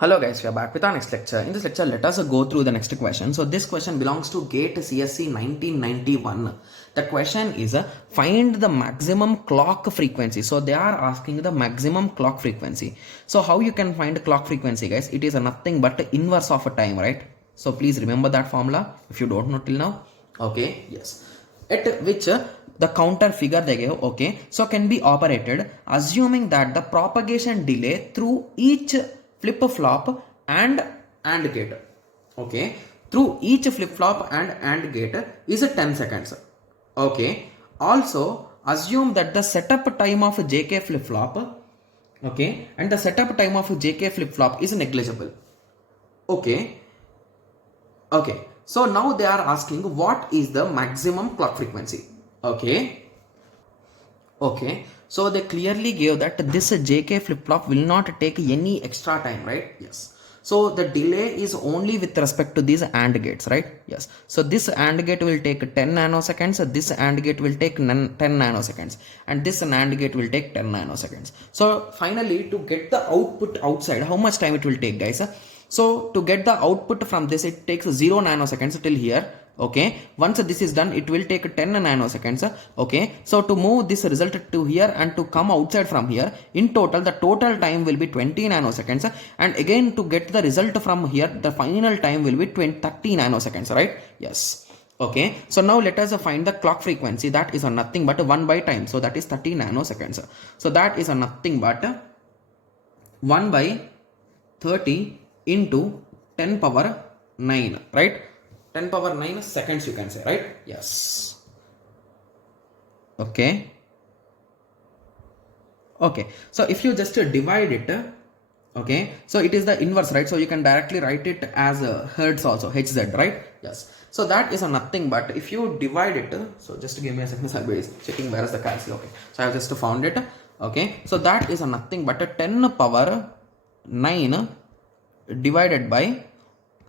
Hello guys, we are back with our next lecture. In this lecture, let us go through the next question. So this question belongs to GATE CSC 1991. The question is find the maximum clock frequency. So they are asking the maximum clock frequency. So how you can find clock frequency, guys? It is nothing but inverse of a time, right? So please remember that formula if you don't know till now. Okay, yes. At which the counter figure they gave, okay, so can be operated assuming that the propagation delay through each flip-flop and AND gate, okay, through each flip-flop and AND gate is 10 seconds, okay. Also assume that the setup time of JK flip-flop, okay, and the setup time of JK flip-flop is negligible, okay. So now they are asking what is the maximum clock frequency, okay. So they clearly gave that this JK flip-flop will not take any extra time, right? Yes. So the delay is only with respect to these AND gates, right? Yes. So this AND gate will take 10 nanoseconds, this AND gate will take 10 nanoseconds, and this AND gate will take 10 nanoseconds. So finally, to get the output outside, how much time it will take, guys? So to get the output from this, it takes 0 nanoseconds till here. Okay, once this is done, it will take 10 nanoseconds. Okay, so to move this result to here and to come outside from here, in total the total time will be 20 nanoseconds, and again to get the result from here, the final time will be 30 nanoseconds, right? Yes. Okay, so now let us find the clock frequency. That is nothing but 1 by time, so that is 30 nanoseconds. So that is nothing but 1 by 30 into 10 power 9, right? 10 power 9 seconds, you can say, right? Yes. Okay. So if you just divide it, okay, so it is the inverse, right? So you can directly write it as hertz also, HZ, right? Yes. So that is nothing but if you divide it, so just give me a second, I'll be checking where is the calculation. Okay, so I have just found it. Okay, so that is nothing but 10 power 9 divided by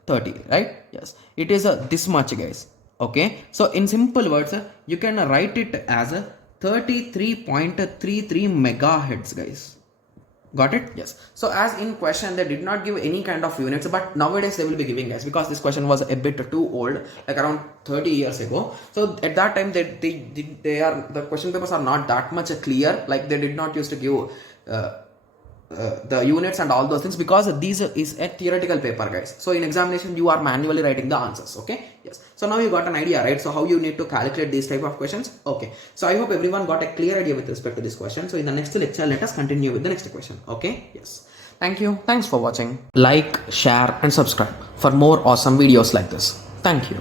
30, right? Yes, it is this much, guys. Okay, so in simple words, you can write it as 33.33 megahertz, guys. Got it? Yes. So as in question, they did not give any kind of units, but nowadays they will be giving, guys, because this question was a bit too old, like around 30 years ago. So at that time, the question papers are not that much clear, like they did not used to give the units and all those things, because these is a theoretical paper, guys. So in examination you are manually writing the answers. Okay, yes. So now you got an idea, right? So how you need to calculate these type of questions. Okay, so I hope everyone got a clear idea with respect to this question. So in the next lecture, let us continue with the next question. Okay, yes. Thank you. Thanks for watching. Like, share and subscribe for more awesome videos like this. Thank you.